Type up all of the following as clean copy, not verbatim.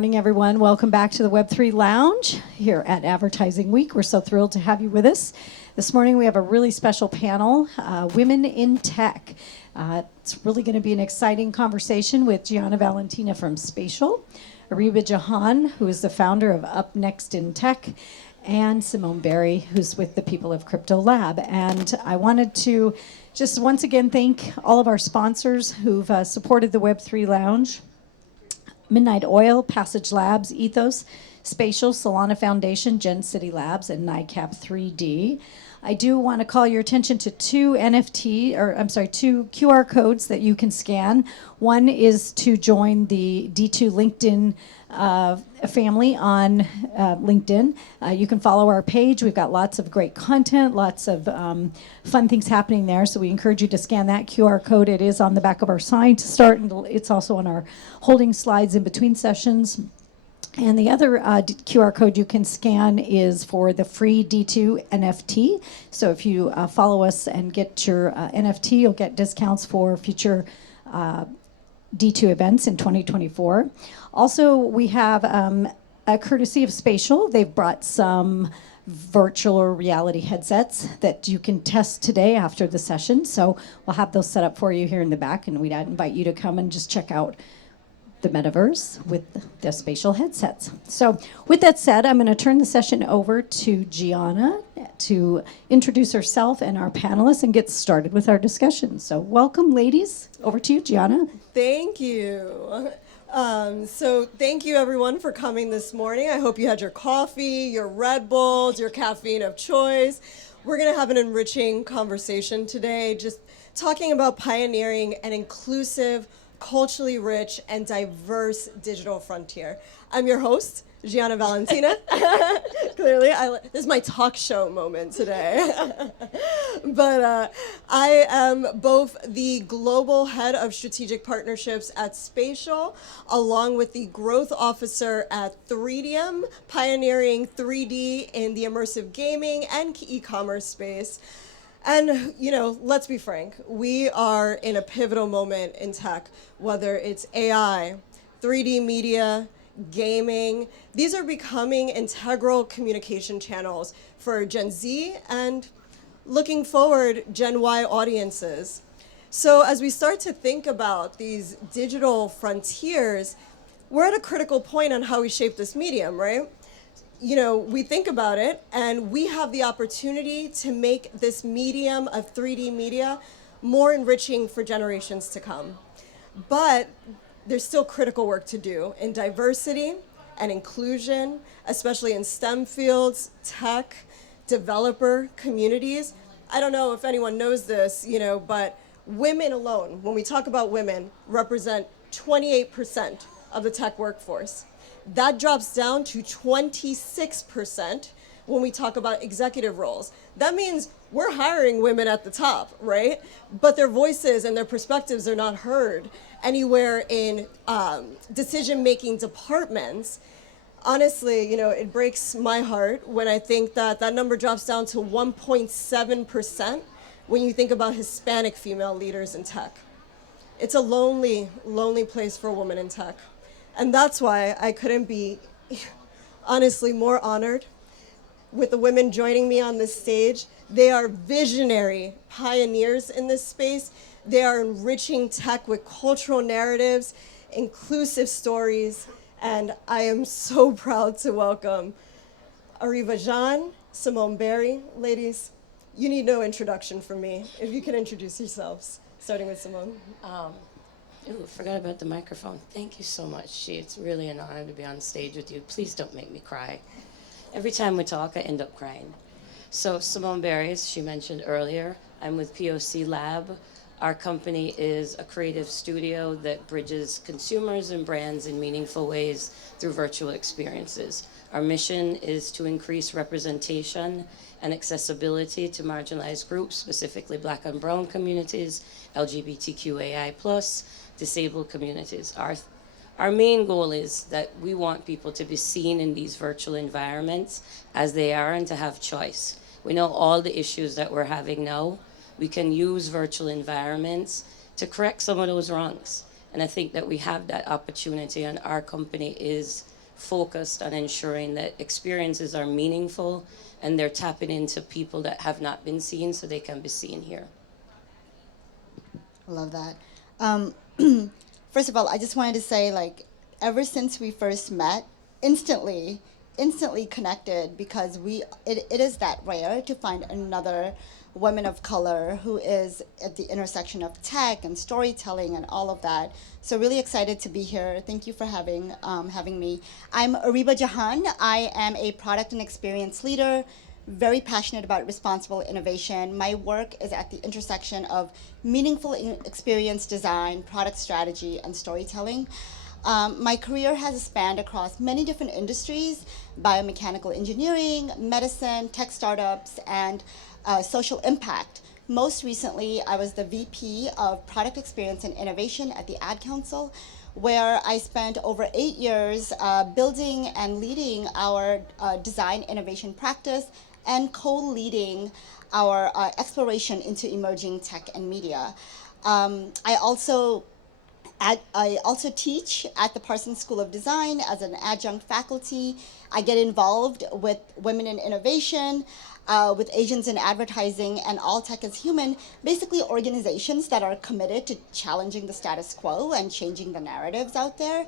morning, everyone. Welcome back to the Web3 Lounge here at Advertising Week. We're so thrilled to have you with us. This morning we have a really special panel, Women in Tech. It's really going to be an exciting conversation with Gianna Valintina from Spatial, Ariba Jahan, who is the founder of Up Next in Tech, and Simone Berry, who's with the people of Crypto Lab. And I wanted to just once again thank all of our sponsors who've supported the Web3 Lounge. Midnight Oil, Passage Labs, Ethos, Spatial, Solana Foundation, Gen City Labs, and NICAP 3D. I do want to call your attention to two QR codes that you can scan. One is to join the D2 LinkedIn family on LinkedIn. You can follow our page. We've got lots of great content, lots of fun things happening there. So we encourage you to scan that QR code. It is on the back of our sign to start, and it's also on our holding slides in between sessions. And the other QR code you can scan is for the free D2 NFT. So if you follow us and get your NFT, you'll get discounts for future D2 events in 2024. Also, we have a courtesy of Spatial. They've brought some virtual reality headsets that you can test today after the session. So we'll have those set up for you here in the back, and we'd invite you to come and just check out the metaverse with the Spatial headsets. So with that said, I'm going to turn the session over to Gianna to introduce herself and our panelists and get started with our discussion. So welcome, ladies. Over to you, Gianna. Thank you. So thank you, everyone, for coming this morning. I hope you had your coffee, your Red Bulls, your caffeine of choice. We're going to have an enriching conversation today, just talking about pioneering an inclusive, culturally rich, and diverse digital frontier. I'm your host, Gianna Valintina. Clearly, this is my talk show moment today. But I am both the global head of strategic partnerships at Spatial, along with the growth officer at 3DM, pioneering 3D in the immersive gaming and e-commerce space. And, let's be frank, we are in a pivotal moment in tech, whether it's AI, 3D media, gaming. These are becoming integral communication channels for Gen Z and, looking forward, Gen Y audiences. So as we start to think about these digital frontiers, we're at a critical point on how we shape this medium, right? We think about it, and we have the opportunity to make this medium of 3D media more enriching for generations to come. But there's still critical work to do in diversity and inclusion, especially in STEM fields, tech, developer communities. I don't know if anyone knows this, but women alone, when we talk about women, represent 28% of the tech workforce. That drops down to 26% when we talk about executive roles. That means we're hiring women at the top, right? But their voices and their perspectives are not heard anywhere in decision-making departments. Honestly, it breaks my heart when I think that number drops down to 1.7% when you think about Hispanic female leaders in tech. It's a lonely, lonely place for a woman in tech. And that's why I couldn't be, honestly, more honored with the women joining me on this stage. They are visionary pioneers in this space. They are enriching tech with cultural narratives, inclusive stories, and I am so proud to welcome Ariba Jahan, Simone Berry. Ladies, you need no introduction from me. If you can introduce yourselves, starting with Simone. Forgot about the microphone. Thank you so much. It's really an honor to be on stage with you. Please don't make me cry. Every time we talk, I end up crying. So Simone Berry, as she mentioned earlier, I'm with POC Lab. Our company is a creative studio that bridges consumers and brands in meaningful ways through virtual experiences. Our mission is to increase representation and accessibility to marginalized groups, specifically Black and Brown communities, LGBTQAI+, disabled communities. Our main goal is that we want people to be seen in these virtual environments as they are and to have choice. We know all the issues that we're having now. We can use virtual environments to correct some of those wrongs. And I think that we have that opportunity, and our company is focused on ensuring that experiences are meaningful and they're tapping into people that have not been seen so they can be seen here. I love that. Um, First of all, I just wanted to say, like, ever since we first met, instantly connected because it is that rare to find another woman of color who is at the intersection of tech and storytelling and all of that. So really excited to be here. Thank you for having me. I'm Ariba Jahan. I am a product and experience leader, very passionate about responsible innovation. My work is at the intersection of meaningful experience design, product strategy, and storytelling. My career has spanned across many different industries: biomechanical engineering, medicine, tech startups, and social impact. Most recently, I was the VP of Product Experience and Innovation at the Ad Council, where I spent over 8 years building and leading our design innovation practice and co-leading our exploration into emerging tech and media. I also teach at the Parsons School of Design as an adjunct faculty. I get involved with Women in Innovation, with Asians in Advertising, and All Tech is Human, basically organizations that are committed to challenging the status quo and changing the narratives out there.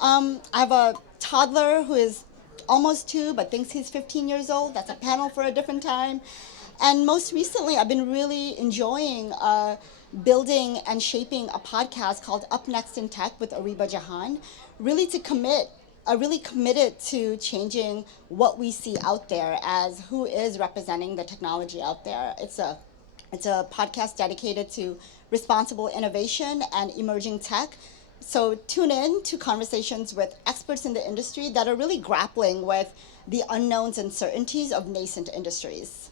I have a toddler who is almost 2 but thinks he's 15 years old. That's a panel for a different time. And most recently, I've been really enjoying building and shaping a podcast called Up Next in Tech with Ariba Jahan, really to commit. Really committed to changing what we see out there as who is representing the technology out there. It's a podcast dedicated to responsible innovation and emerging tech. So tune in to conversations with experts in the industry that are really grappling with the unknowns and uncertainties of nascent industries.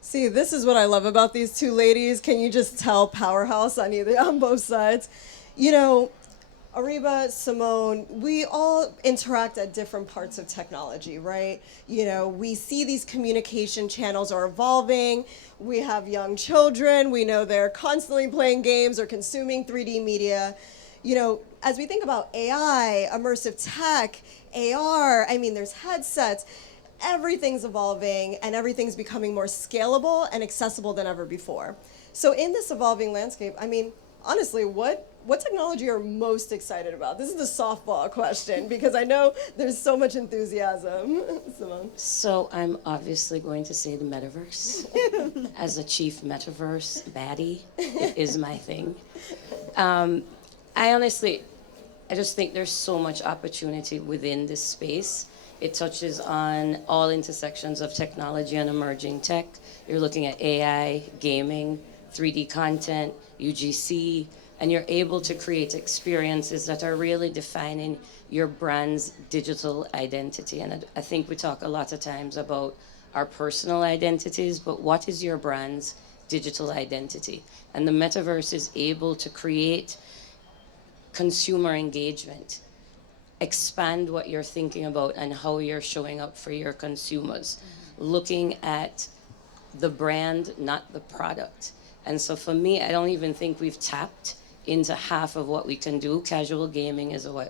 See, this is what I love about these two ladies. Can you just tell powerhouse on both sides? You know, Ariba, Simone, we all interact at different parts of technology, right? You know, we see these communication channels are evolving. We have young children. We know they're constantly playing games or consuming 3D media. You know, as we think about AI, immersive tech, AR, I mean, there's headsets. Everything's evolving and everything's becoming more scalable and accessible than ever before. So in this evolving landscape, I mean, honestly, what technology are you most excited about? This is the softball question because I know there's so much enthusiasm. Simone. So I'm obviously going to say the metaverse. As a chief metaverse baddie, it is my thing. I just think there's so much opportunity within this space. It touches on all intersections of technology and emerging tech. You're looking at AI, gaming, 3D content, UGC, and you're able to create experiences that are really defining your brand's digital identity. And I think we talk a lot of times about our personal identities, but what is your brand's digital identity? And the metaverse is able to create consumer engagement, expand what you're thinking about and how you're showing up for your consumers, looking at the brand, not the product. And so for me, I don't even think we've tapped into half of what we can do. Casual gaming is a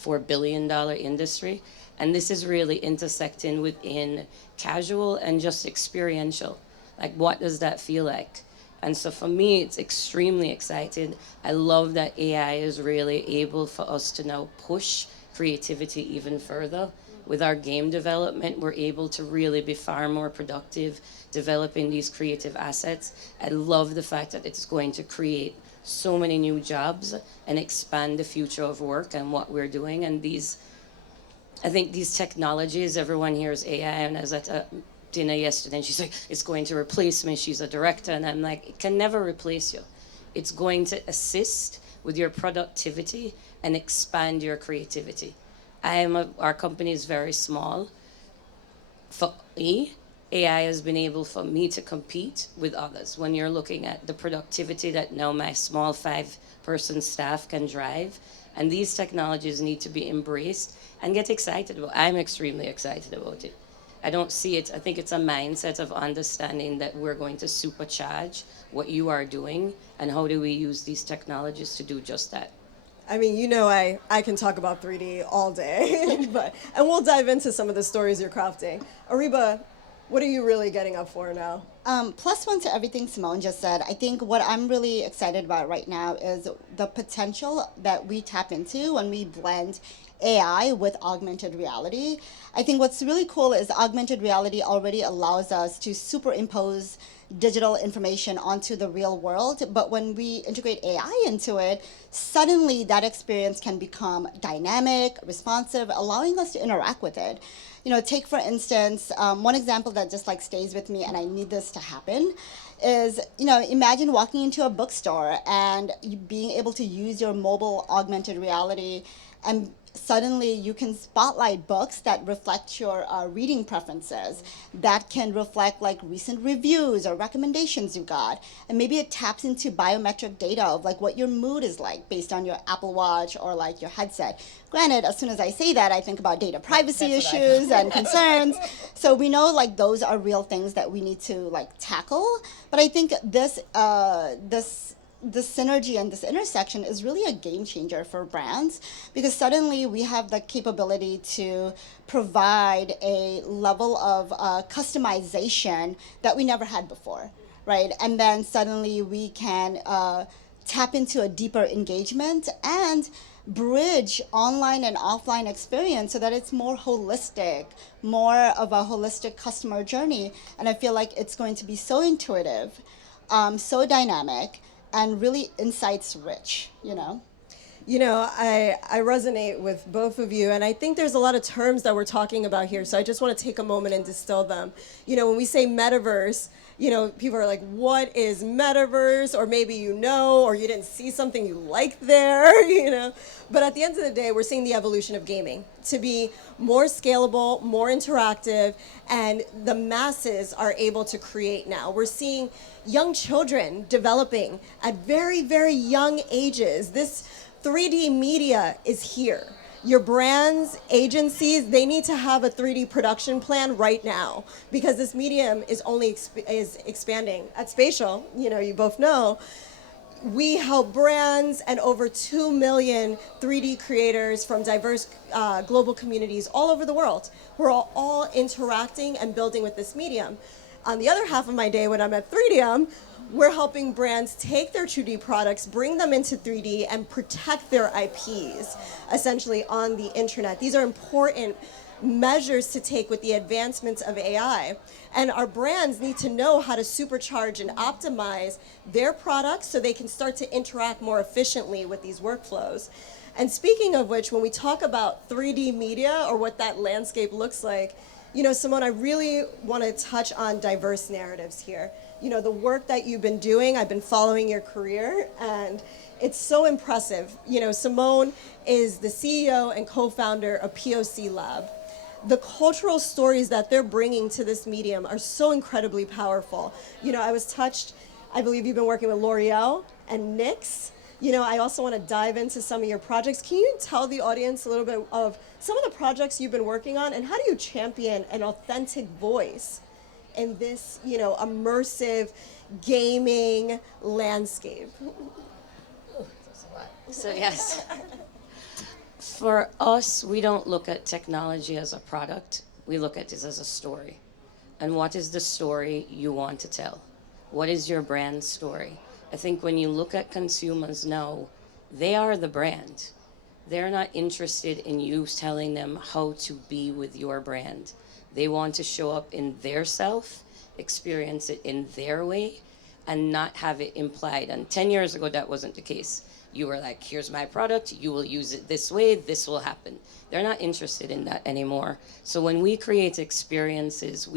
$4 billion industry. And this is really intersecting within casual and just experiential. Like, what does that feel like? And so for me, it's extremely exciting. I love that AI is really able for us to now push creativity even further. With our game development, we're able to really be far more productive developing these creative assets. I love the fact that it's going to create so many new jobs and expand the future of work and what we're doing. And I think these technologies, everyone hears AI, and I was at a dinner yesterday, and she's like, it's going to replace me. She's a director, and I'm like, it can never replace you. It's going to assist with your productivity and expand your creativity. Our company is very small. For me, AI has been able for me to compete with others. When you're looking at the productivity that now my small 5-person staff can drive, and these technologies need to be embraced and get excited about. I'm extremely excited about it. I don't see it, I think it's a mindset of understanding that we're going to supercharge what you are doing and how do we use these technologies to do just that. I mean, I can talk about 3D all day, and we'll dive into some of the stories you're crafting. Ariba, what are you really getting up for now? Plus one to everything Simone just said. I think what I'm really excited about right now is the potential that we tap into when we blend AI with augmented reality. I think what's really cool is augmented reality already allows us to superimpose digital information onto the real world, but when we integrate AI into it, suddenly that experience can become dynamic, responsive, allowing us to interact with it. Take for instance, one example that just like stays with me, and I need this to happen, is imagine walking into a bookstore and you being able to use your mobile augmented reality, and suddenly you can spotlight books that reflect your reading preferences, that can reflect like recent reviews or recommendations you got, and maybe it taps into biometric data of like what your mood is like based on your Apple Watch or like your headset. Granted, as soon as I say that, I think about data privacy issues and concerns. So we know like those are real things that we need to like tackle. But I think this synergy and this intersection is really a game changer for brands, because suddenly we have the capability to provide a level of customization that we never had before, right? And then suddenly we can tap into a deeper engagement and bridge online and offline experience so that it's more holistic, more of a holistic customer journey. And I feel like it's going to be so intuitive, so dynamic, and really insights rich. I resonate with both of you, and I think there's a lot of terms that we're talking about here, so I just want to take a moment and distill them. When we say metaverse, people are like, what is metaverse? Or maybe or you didn't see something you liked there, But at the end of the day, we're seeing the evolution of gaming to be more scalable, more interactive, and the masses are able to create now. We're seeing young children developing at very, very young ages. This 3D media is here. Your brands, agencies, they need to have a 3D production plan right now, because this medium is only is expanding. At Spatial, you both know, we help brands and over 2 million 3D creators from diverse global communities all over the world who are all interacting and building with this medium. On the other half of my day when I'm at 3DM, we're helping brands take their 2D products, bring them into 3D, and protect their IPs, essentially, on the internet. These are important measures to take with the advancements of AI. And our brands need to know how to supercharge and optimize their products so they can start to interact more efficiently with these workflows. And speaking of which, when we talk about 3D media or what that landscape looks like, Simone, I really want to touch on diverse narratives here. The work that you've been doing, I've been following your career, and it's so impressive. Simone is the CEO and co-founder of POC Lab. The cultural stories that they're bringing to this medium are so incredibly powerful. I was touched, I believe you've been working with L'Oreal and NYX. I also want to dive into some of your projects. Can you tell the audience a little bit of some of the projects you've been working on, and how do you champion an authentic voice in this, immersive gaming landscape? So yes, for us, we don't look at technology as a product. We look at this as a story. And what is the story you want to tell? What is your brand story? I think when you look at consumers now, they are the brand. They're not interested in you telling them how to be with your brand. They want to show up in their self, experience it in their way, and not have it implied. And 10 years ago, that wasn't the case. You were like, here's my product, you will use it this way, this will happen. They're not interested in that anymore. So when we create experiences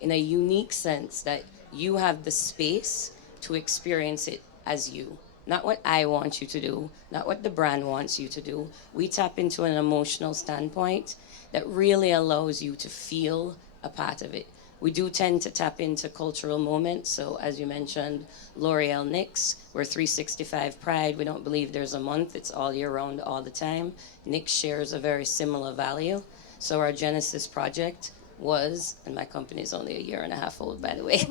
in a unique sense that you have the space to experience it as you. Not what I want you to do, not what the brand wants you to do. We tap into an emotional standpoint that really allows you to feel a part of it. We do tend to tap into cultural moments. So as you mentioned, L'Oreal NYX, we're 365 Pride. We don't believe there's a month. It's all year round, all the time. NYX shares a very similar value. So our Genesis project was, and my company is only a year and a half old, by the way.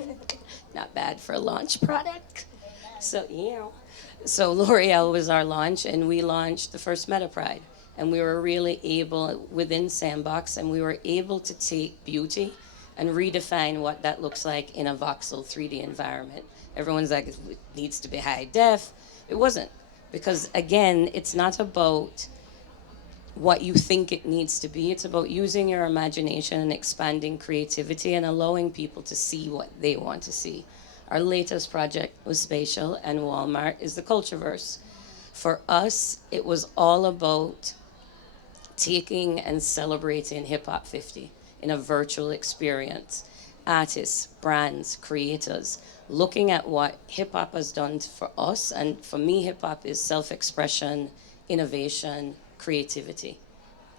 Not bad for a launch product. So, yeah. So L'Oreal was our launch, and we launched the first Meta Pride. And we were really able, within Sandbox, and we were able to take beauty and redefine what that looks like in a voxel 3D environment. Everyone's like, it needs to be high def. It wasn't. Because again, it's not about what you think it needs to be. It's about using your imagination and expanding creativity and allowing people to see what they want to see. Our latest project was Spatial, and Walmart is the Cultureverse. For us, it was all about taking and celebrating Hip Hop 50 in a virtual experience. Artists, brands, creators, looking at what hip hop has done for us. And for me, hip hop is self expression, innovation, creativity.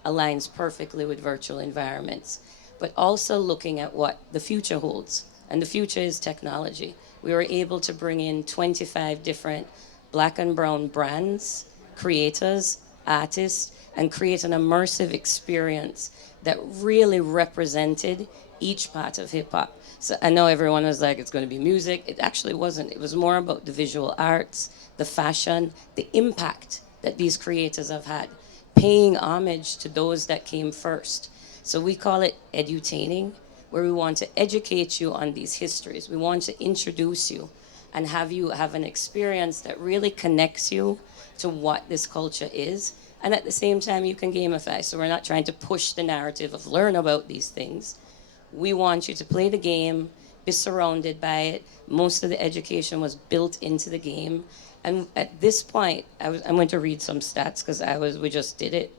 Aligns perfectly with virtual environments. But also looking at what the future holds. And the future is technology. We were able to bring in 25 different black and brown brands, creators, artists, and create an immersive experience that really represented each part of hip hop. So I know everyone was like, it's going to be music. It actually wasn't. It was more about the visual arts, the fashion, the impact that these creators have had, paying homage to those that came first. So we call it edutaining, where we want to educate you on these histories. We want to introduce you and have you have an experience that really connects you to what this culture is. And at the same time, you can gamify. So we're not trying to push the narrative of learn about these things. We want you to play the game, be surrounded by it. Most of the education was built into the game. And at this point, I'm going to read some stats because we just did it.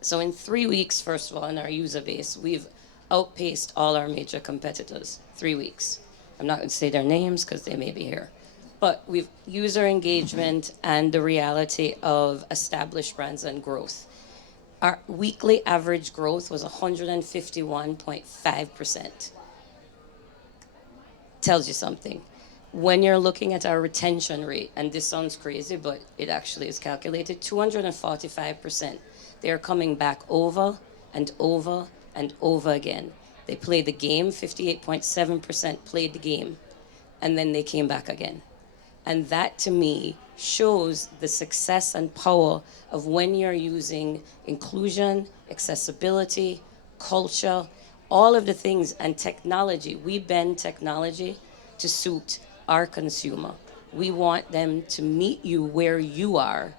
So in 3 weeks, first of all, in our user base, we've outpaced all our major competitors. 3 weeks. I'm not going to say their names because they may be here. But we've user engagement and the reality of established brands and growth. Our weekly average growth was 151.5%. Tells you something. When you're looking at our retention rate, and this sounds crazy, but it actually is calculated, 245%. They're coming back over and over and over again. They played the game, 58.7% played the game, and then they came back again. And that to me shows the success and power of when you're using inclusion, accessibility, culture, all of the things, and technology. We bend technology to suit our consumer. We want them to meet you where you are,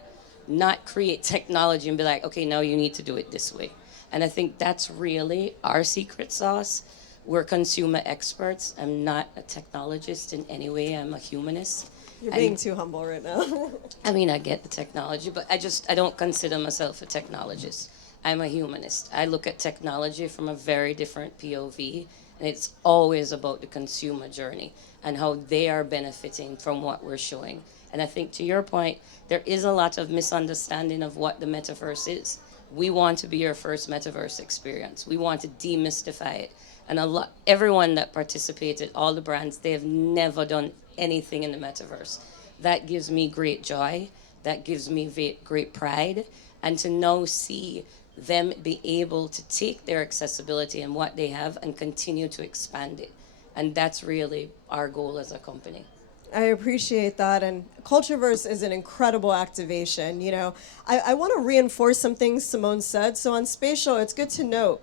not create technology and be like, okay, now you need to do it this way. And I think that's really our secret sauce. We're consumer experts. I'm not a technologist in any way. I'm a humanist. You're being too humble right now. I mean, I get the technology, but I don't consider myself a technologist. I'm a humanist. I look at technology from a very different POV, and it's always about the consumer journey and how they are benefiting from what we're showing. And I think to your point, there is a lot of misunderstanding of what the metaverse is. We want to be your first metaverse experience. We want to demystify it. And everyone that participated, all the brands, they have never done anything in the metaverse. That gives me great joy. That gives me great pride. And to now see them be able to take their accessibility and what they have and continue to expand it. And that's really our goal as a company. I appreciate that. And Cultureverse is an incredible activation. You know, I want to reinforce some things Simone said. So on Spatial, it's good to note,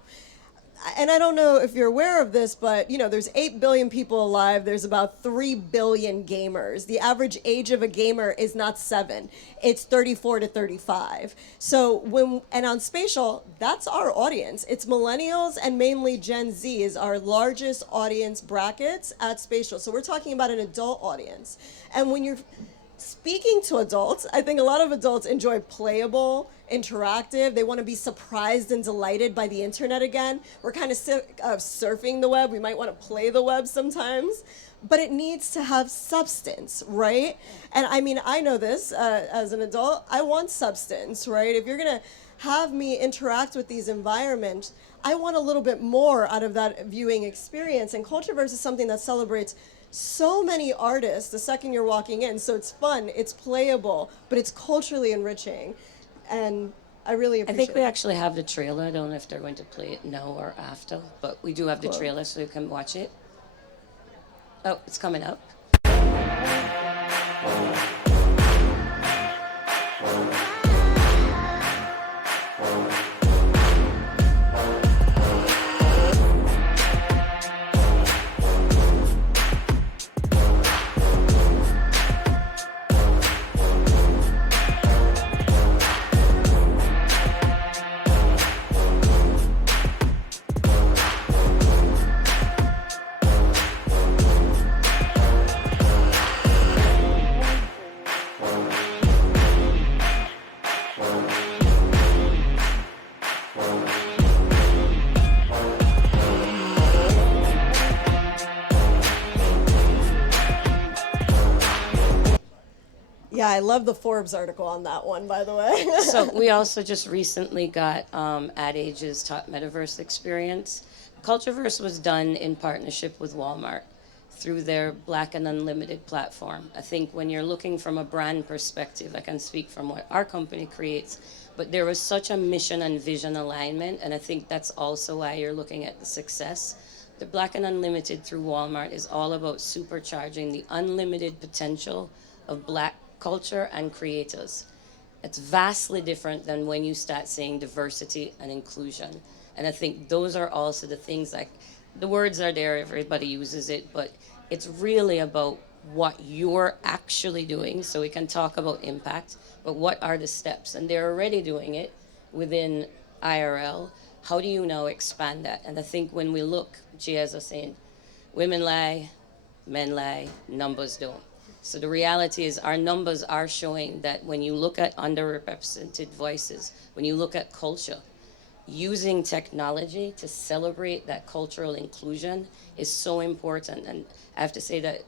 and I don't know if you're aware of this, but you know, there's 8 billion people alive. There's about 3 billion gamers. The average age of a gamer is not 7. It's 34 to 35. So on Spatial, that's our audience. It's millennials and mainly Gen Z is our largest audience brackets at Spatial. So we're talking about an adult audience. And when you're speaking to adults, I think a lot of adults enjoy playable, interactive. They want to be surprised and delighted by the internet again. We're kind of sick of surfing the web. We might want to play the web sometimes, but it needs to have substance, right? And I mean, I know this as an adult. I want substance, right? If you're going to have me interact with these environments, I want a little bit more out of that viewing experience. And Cultureverse is something that celebrates so many artists the second you're walking in. So it's fun, it's playable, but it's culturally enriching. And I really appreciate it. I think we actually have the trailer. I don't know if they're going to play it now or after, but we do have the trailer so you can watch it. Oh, it's coming up. Yeah, I love the Forbes article on that one, by the way. So we also just recently got Ad Age's top metaverse experience. Cultureverse was done in partnership with Walmart through their Black and Unlimited platform. I think when you're looking from a brand perspective, I can speak from what our company creates, but there was such a mission and vision alignment, and I think that's also why you're looking at the success. The Black and Unlimited through Walmart is all about supercharging the unlimited potential of Black culture and creators. It's vastly different than when you start saying diversity and inclusion. And I think those are also the things, like the words are there, everybody uses it, but it's really about what you're actually doing. So we can talk about impact, but what are the steps? And they're already doing it within IRL. How do you now expand that? And I think when we look, Giaz was saying, women lie, men lie, numbers don't. So the reality is our numbers are showing that when you look at underrepresented voices, when you look at culture, using technology to celebrate that cultural inclusion is so important. And I have to say that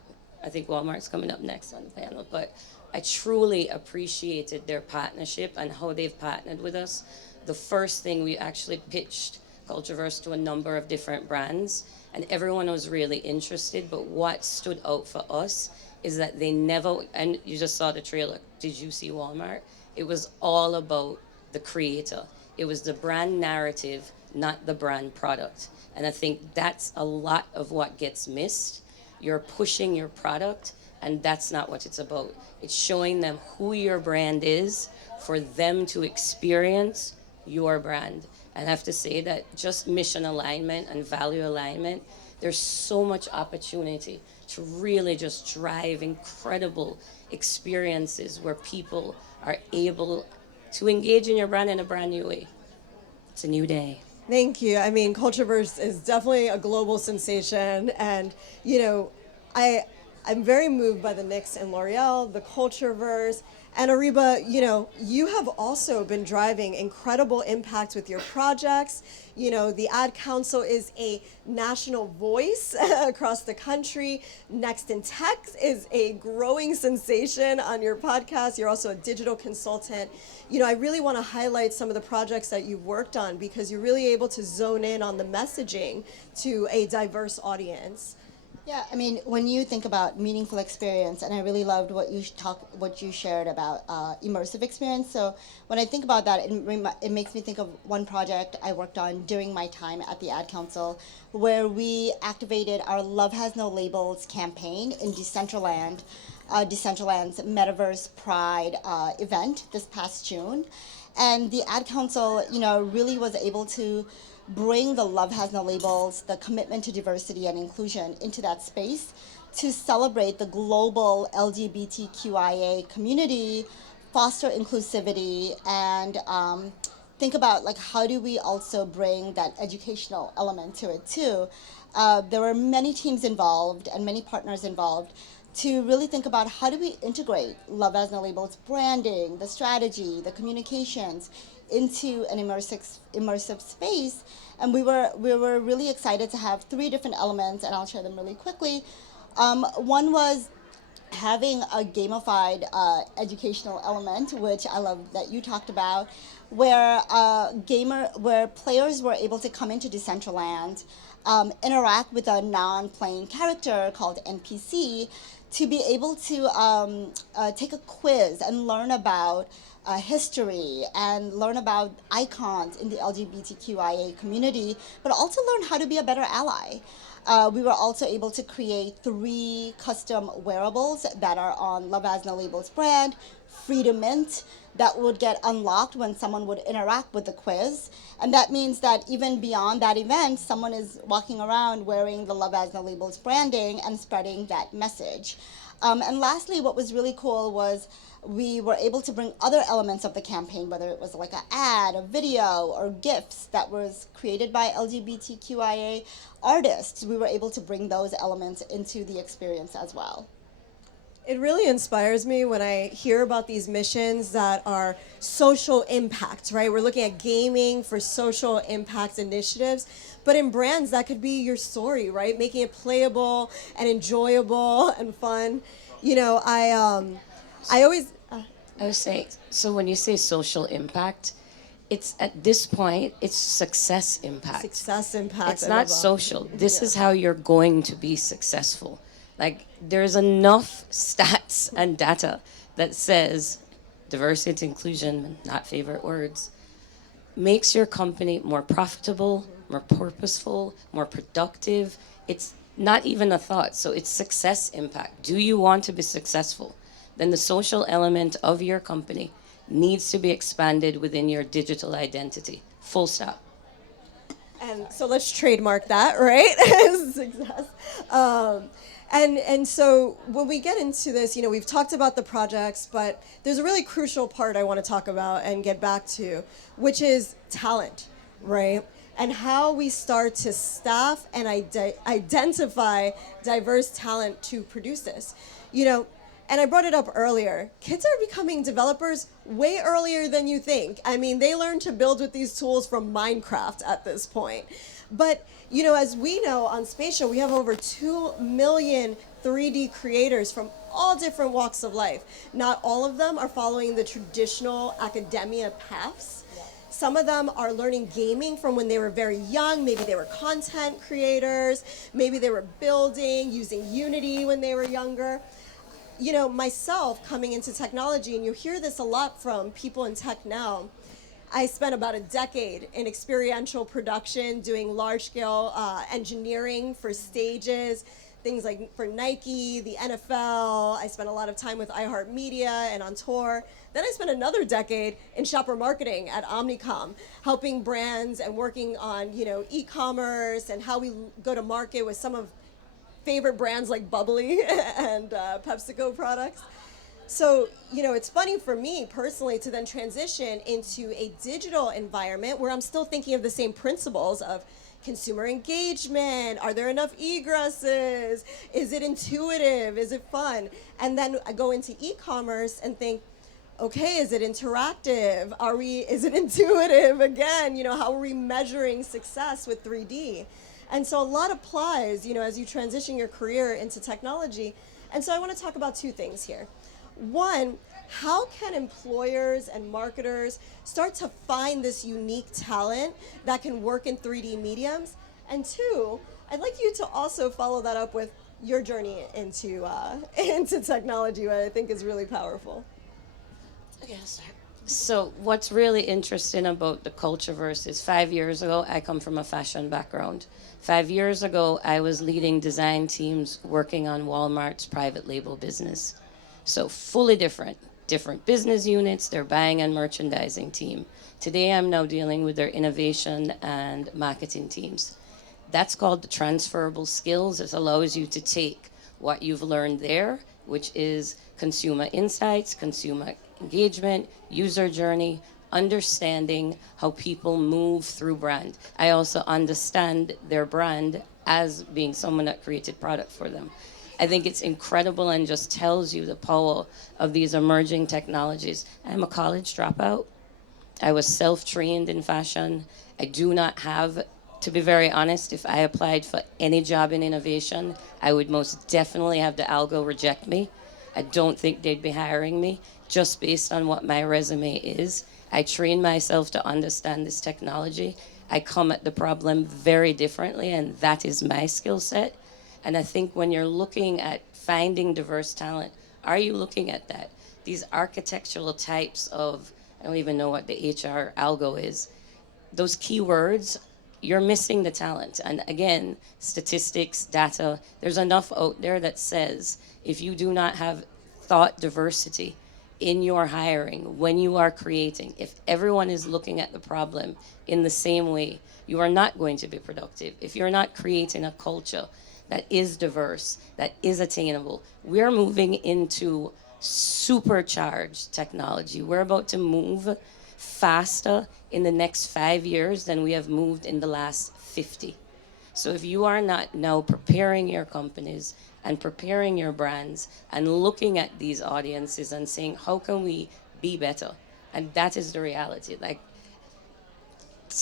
I think Walmart's coming up next on the panel, but I truly appreciated their partnership and how they've partnered with us. The first thing, we actually pitched Cultureverse to a number of different brands, and everyone was really interested, but what stood out for us is that they never, and you just saw the trailer, did you see Walmart? It was all about the creator. It was the brand narrative, not the brand product. And I think that's a lot of what gets missed. You're pushing your product, and that's not what it's about. It's showing them who your brand is for them to experience your brand. And I have to say that just mission alignment and value alignment, there's so much opportunity to really just drive incredible experiences where people are able to engage in your brand in a brand new way. It's a new day. Thank you. I mean, Cultureverse is definitely a global sensation, and you know, I'm very moved by the NYX and L'Oreal, the Cultureverse, and Ariba. You know, you have also been driving incredible impact with your projects. You know, the Ad Council is a national voice across the country. Next in Tech is a growing sensation on your podcast. You're also a digital consultant. You know, I really want to highlight some of the projects that you've worked on because you're really able to zone in on the messaging to a diverse audience. Yeah, I mean, when you think about meaningful experience, and I really loved what you shared about immersive experience. So when I think about that, it makes me think of one project I worked on during my time at the Ad Council, where we activated our Love Has No Labels campaign in Decentraland's Metaverse Pride event this past June, and the Ad Council, you know, really was able to bring the Love Has No Labels, the commitment to diversity and inclusion into that space to celebrate the global LGBTQIA community, foster inclusivity, and think about like how do we also bring that educational element to it too. There were many teams involved and many partners involved to really think about how do we integrate Love Has No Labels branding, the strategy, the communications into an immersive space. And we were really excited to have 3 different elements, and I'll share them really quickly. One was having a gamified educational element, which I love that you talked about, where players were able to come into Decentraland, interact with a non-playing character called NPC, to be able to take a quiz and learn about history and learn about icons in the LGBTQIA community, but also learn how to be a better ally. We were also able to create 3 custom wearables that are on Love Has No Labels brand, free to mint, that would get unlocked when someone would interact with the quiz. And that means that even beyond that event, someone is walking around wearing the Love Has No Labels branding and spreading that message. And lastly, what was really cool was we were able to bring other elements of the campaign, whether it was like an ad, a video, or GIFs that was created by LGBTQIA artists. We were able to bring those elements into the experience as well. It really inspires me when I hear about these missions that are social impact, right? We're looking at gaming for social impact initiatives, but in brands, that could be your story, right? Making it playable and enjoyable and fun. I always, I was saying, so when you say social impact, it's at this point, it's success impact. success impact. It's I not love that. social. This is how you're going to be successful. Like, there's enough stats and data that says diversity, inclusion, not favorite words, makes your company more profitable, more purposeful, more productive. It's not even a thought. So it's success impact. Do you want to be successful? Then the social element of your company needs to be expanded within your digital identity. Full stop. And so let's trademark that, right? Success. And so when we get into this, we've talked about the projects, but there's a really crucial part I want to talk about and get back to, which is talent, right? And how we start to staff and identify diverse talent to produce this. And I brought it up earlier. Kids are becoming developers way earlier than you think. I mean, they learn to build with these tools from Minecraft at this point. But, as we know on Spatial, we have over 2 million 3D creators from all different walks of life. Not all of them are following the traditional academia paths. Some of them are learning gaming from when they were very young. Maybe they were content creators. Maybe they were building, using Unity when they were younger. Myself coming into technology, and you hear this a lot from people in tech now, I spent about a decade in experiential production, doing large-scale engineering for stages, things like for Nike, the NFL. I spent a lot of time with iHeartMedia and on tour. Then I spent another decade in shopper marketing at Omnicom, helping brands and working on, e-commerce and how we go to market with some of favorite brands like Bubbly and PepsiCo products. So, it's funny for me personally to then transition into a digital environment where I'm still thinking of the same principles of consumer engagement. Are there enough egresses? Is it intuitive? Is it fun? And then I go into e-commerce and think, okay, is it interactive? Is it intuitive? Again, how are we measuring success with 3D? And so a lot applies, as you transition your career into technology. And so I want to talk about 2 things here. One, how can employers and marketers start to find this unique talent that can work in 3D mediums? And 2, I'd like you to also follow that up with your journey into technology, what I think is really powerful. Okay, I'll start. So what's really interesting about the Cultureverse is 5 years ago, I come from a fashion background. 5 years ago, I was leading design teams working on Walmart's private label business. So fully different business units, their buying and merchandising team. Today, I'm now dealing with their innovation and marketing teams. That's called the transferable skills. It allows you to take what you've learned there, which is consumer insights, consumer engagement, user journey, understanding how people move through brand. I also understand their brand as being someone that created product for them. I think it's incredible and just tells you the power of these emerging technologies. I'm a college dropout. I was self-trained in fashion. I do not have, to be very honest, if I applied for any job in innovation, I would most definitely have the algo reject me. I don't think they'd be hiring me just based on what my resume is. I trained myself to understand this technology. I come at the problem very differently, and that is my skill set. And I think when you're looking at finding diverse talent, are you looking at that? These architectural types of, I don't even know what the HR algo is. Those keywords you're missing the talent. And again, statistics, data, there's enough out there that says if you do not have thought diversity in your hiring, when you are creating, if everyone is looking at the problem in the same way, you are not going to be productive. If you're not creating a culture that is diverse, that is attainable, we're moving into supercharged technology. We're about to move faster in the next 5 years than we have moved in the last 50. So if you are not now preparing your companies and preparing your brands and looking at these audiences and saying, how can we be better? And that is the reality. Like,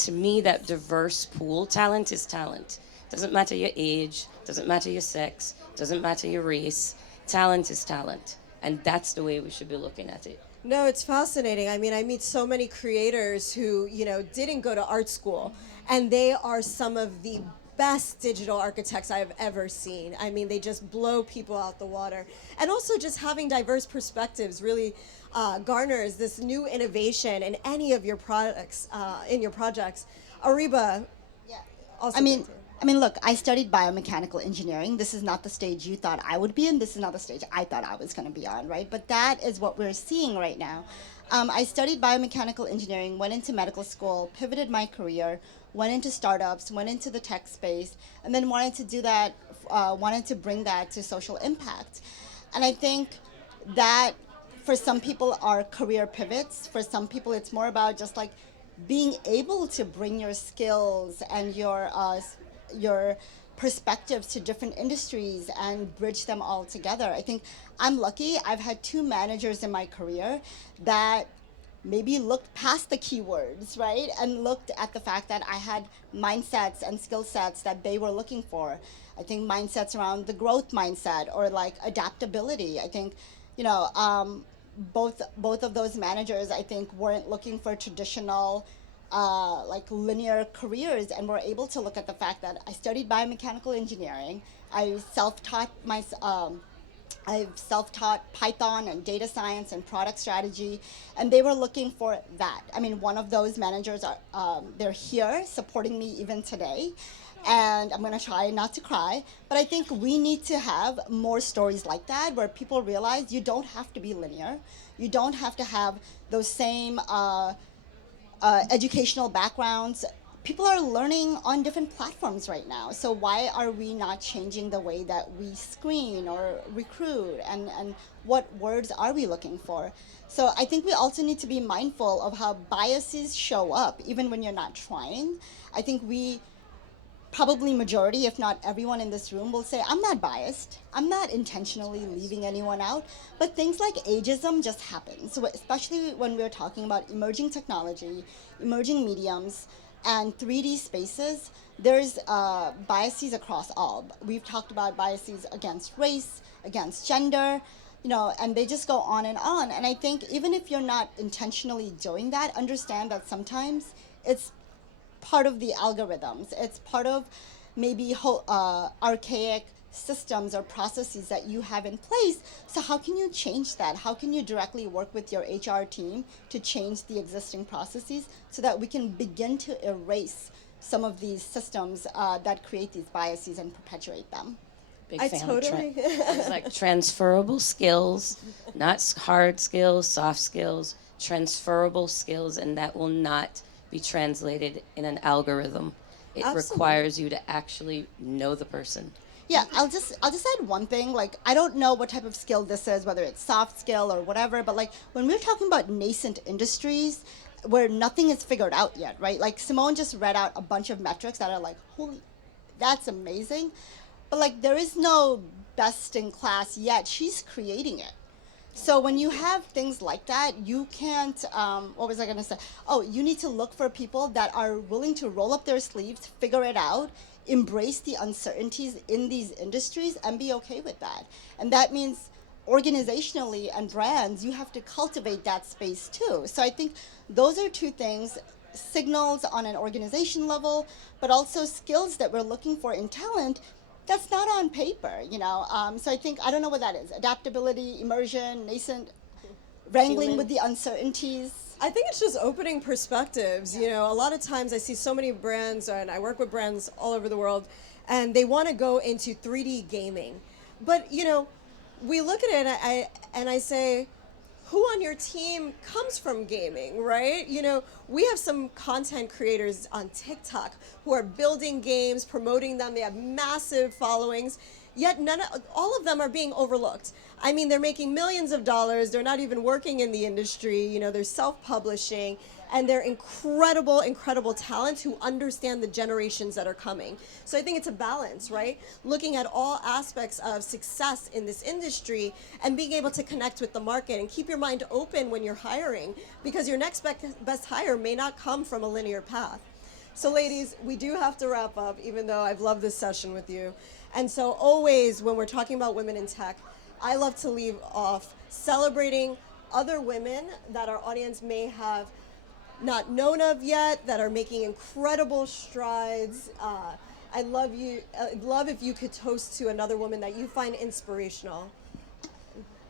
to me, that diverse pool, talent is talent. Doesn't matter your age, doesn't matter your sex, doesn't matter your race. Talent is talent. And that's the way we should be looking at it. No, it's fascinating. I mean, I meet so many creators who, didn't go to art school, and they are some of the best digital architects I've ever seen. I mean, they just blow people out the water. And also just having diverse perspectives really garners this new innovation in any of your products, in your projects. Ariba, Yeah. also. Look, I studied biomechanical engineering. This is not the stage you thought I would be in. This is not the stage I thought I was going to be on, right? But that is what we're seeing right now. I studied biomechanical engineering, went into medical school, pivoted my career, went into startups, went into the tech space, and then wanted to do that, wanted to bring that to social impact. And I think that for some people are career pivots. For some people, it's more about just like being able to bring your skills and your perspectives to different industries and bridge them all together. I think I'm lucky. I've had 2 managers in my career that maybe looked past the keywords, right? And looked at the fact that I had mindsets and skill sets that they were looking for. I think mindsets around the growth mindset or like adaptability. I think, both of those managers, I think, weren't looking for traditional like linear careers, and were able to look at the fact that I studied biomechanical engineering. I self-taught I've self-taught Python and data science and product strategy, and they were looking for that. I mean, one of those managers they're here supporting me even today, and I'm gonna try not to cry. But I think we need to have more stories like that, where people realize you don't have to be linear, you don't have to have those same educational backgrounds. People are learning on different platforms right now. So why are we not changing the way that we screen or recruit, and what words are we looking for? So I think we also need to be mindful of how biases show up even when you're not trying. I think we probably majority, if not everyone in this room, will say, I'm not biased. I'm not intentionally leaving anyone out. But things like ageism just happen. So especially when we're talking about emerging technology, emerging mediums, and 3D spaces, there's biases across all. We've talked about biases against race, against gender, and they just go on and on. And I think even if you're not intentionally doing that, understand that sometimes it's part of the algorithms. It's part of maybe archaic systems or processes that you have in place. So how can you change that? How can you directly work with your HR team to change the existing processes so that we can begin to erase some of these systems that create these biases and perpetuate them? Big I fan totally- of it's like transferable skills, not hard skills, soft skills, transferable skills, and that will not be translated in an algorithm. It Absolutely. requires you to actually know the person. Yeah, I'll just add one thing. Like, I don't know what type of skill this is, whether it's soft skill or whatever, but like when we're talking about nascent industries where nothing is figured out yet, right? Like Simone just read out a bunch of metrics that are like, holy, that's amazing. But like there is no best in class yet. She's creating it. So when you have things like that, you can't, what was I going to say? Oh, you need to look for people that are willing to roll up their sleeves, figure it out, embrace the uncertainties in these industries, and be okay with that. And that means organizationally and brands, you have to cultivate that space too. So I think those are 2 things: signals on an organization level, but also skills that we're looking for in talent that's not on paper, So I think, I don't know what that is: adaptability, immersion, nascent, wrangling Human. with the uncertainties. I think it's just opening perspectives. You know, a lot of times I see so many brands, and I work with brands all over the world, and they want to go into 3D gaming. But, you know, we look at it and I say, who on your team comes from gaming, right? You know, we have some content creators on TikTok who are building games, promoting them. They have massive followings, yet all of them are being overlooked. I mean, they're making millions of dollars. They're not even working in the industry. You know, they're self-publishing, and they're incredible, incredible talents who understand the generations that are coming. So I think it's a balance, right? Looking at all aspects of success in this industry and being able to connect with the market and keep your mind open when you're hiring, because your next best hire may not come from a linear path. So ladies, we do have to wrap up, even though I've loved this session with you. And so always when we're talking about women in tech, I love to leave off celebrating other women that our audience may have not known of yet, that are making incredible strides. I'd love if you could toast to another woman that you find inspirational.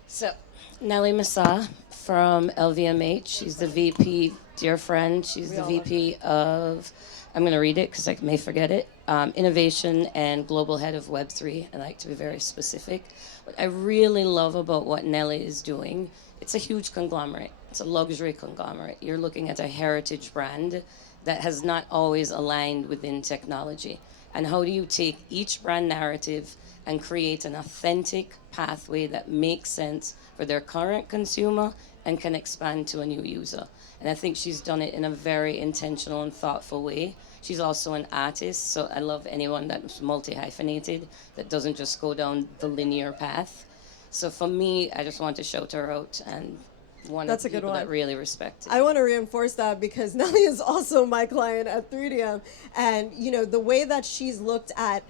So, Nellie Massa from LVMH. She's the VP, dear friend. She's the VP of, I'm going to read it because I may forget it, Innovation and Global Head of Web3. I like to be very specific. What I really love about what Nellie is doing, it's a huge conglomerate. It's a luxury conglomerate. You're looking at a heritage brand that has not always aligned within technology. And how do you take each brand narrative and create an authentic pathway that makes sense for their current consumer and can expand to a new user? And I think she's done it in a very intentional and thoughtful way. She's also an artist, so I love anyone that's multi-hyphenated, that doesn't just go down the linear path. So for me, I just want to shout her out, and That's of a the good people one. that really respect it. I want to reinforce that because Nelly is also my client at 3DM. And, you know, the way that she's looked at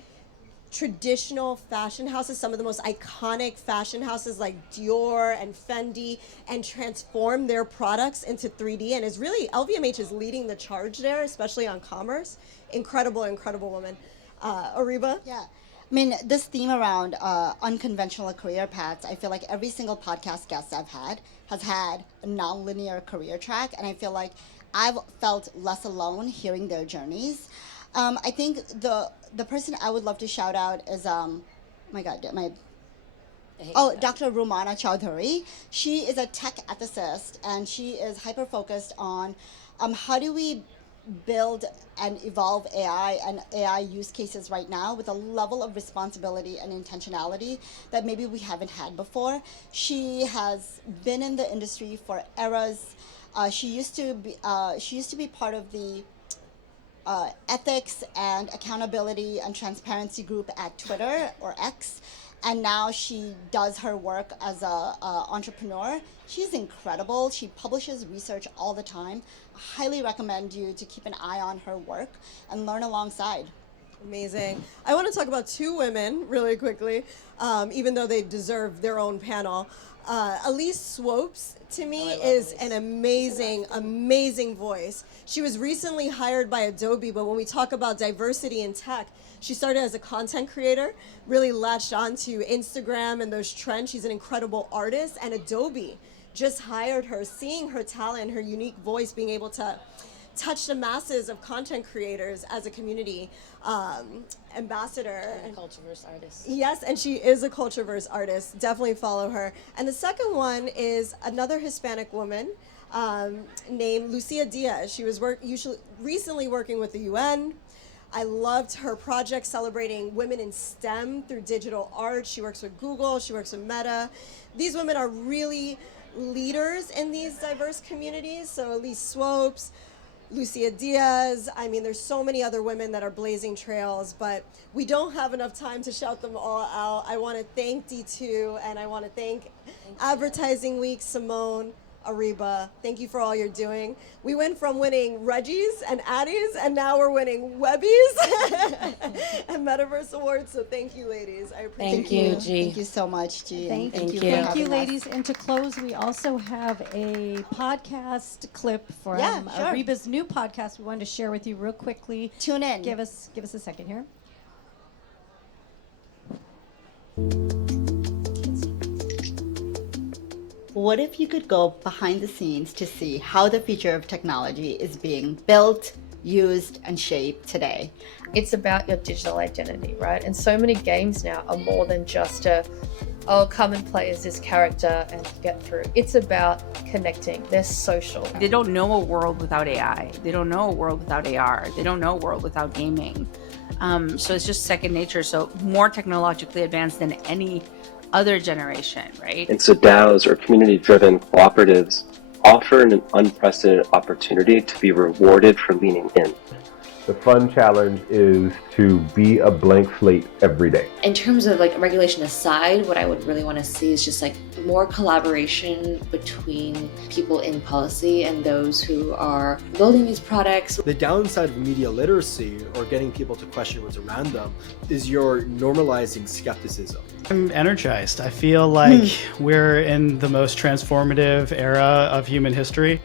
traditional fashion houses, some of the most iconic fashion houses like Dior and Fendi, and transform their products into 3D, and is really, LVMH is leading the charge there, especially on commerce. Incredible, incredible woman. Ariba? Yeah. I mean, this theme around unconventional career paths, I feel like every single podcast guest I've had has had a non-linear career track, and I feel like I've felt less alone hearing their journeys. I think the person I would love to shout out is, my God, Dr. Rumana Chaudhuri. She is a tech ethicist, and she is hyper-focused on how do we build and evolve AI and AI use cases right now with a level of responsibility and intentionality that maybe we haven't had before. She has been in the industry for eras. She used to be part of the ethics and accountability and transparency group at Twitter or X, and now she does her work as a entrepreneur. She's incredible. She publishes research all the time. I highly recommend you to keep an eye on her work and learn alongside. Amazing. I want to talk about two women really quickly, even though they deserve their own panel. Elise Swopes, to me, is an amazing, amazing voice. She was recently hired by Adobe, but when we talk about diversity in tech, she started as a content creator, really latched onto Instagram and those trends. She's an incredible artist, and Adobe just hired her, seeing her talent, her unique voice, being able to touch the masses of content creators as a community ambassador. And a Cultureverse artist. Yes, and she is a Cultureverse artist. Definitely follow her. And the second one is another Hispanic woman named Lucia Diaz. She was recently working with the UN. I loved her project celebrating women in STEM through digital art. She works with Google. She works with Meta. These women are really leaders in these diverse communities. So Elise Swopes, Lucia Diaz. I mean, there's so many other women that are blazing trails, but we don't have enough time to shout them all out. I want to thank D2, and I want to thank Advertising Week, Simone, Ariba. Thank you for all you're doing. We went from winning Reggies and Addies, and now we're winning Webbies and Metaverse Awards. So thank you, ladies. I appreciate Thank you, G. Thank you so much, G. and Thank you. for Thank having you, us. ladies. And to close, we also have a podcast clip from Yeah, sure. Ariba's new podcast we wanted to share with you real quickly. Tune in. Give us a second here. what if you could go behind the scenes to see how the future of technology is being built, used, and shaped today? It's about your digital identity, right? And so many games now are more than just come and play as this character and get through. It's about connecting. They're social. They don't know a world without AI. They don't know a world without AR. They don't know a world without gaming. So it's just second nature. So more technologically advanced than any other generation, right? And so DAOs, or community-driven cooperatives, offer an unprecedented opportunity to be rewarded for leaning in. The fun challenge is to be a blank slate every day. In terms of like regulation aside, what I would really want to see is just like more collaboration between people in policy and those who are building these products. The downside of media literacy, or getting people to question what's around them, is you're normalizing skepticism. I'm energized. I feel like we're in the most transformative era of human history.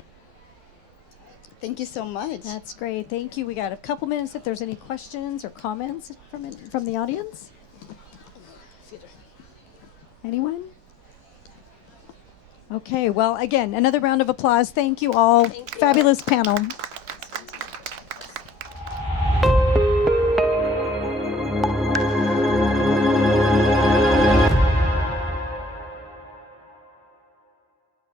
Thank you so much. That's great. Thank you. We got a couple minutes if there's any questions or comments from the audience. Anyone? Okay, well, again, another round of applause. Thank you all. Fabulous panel.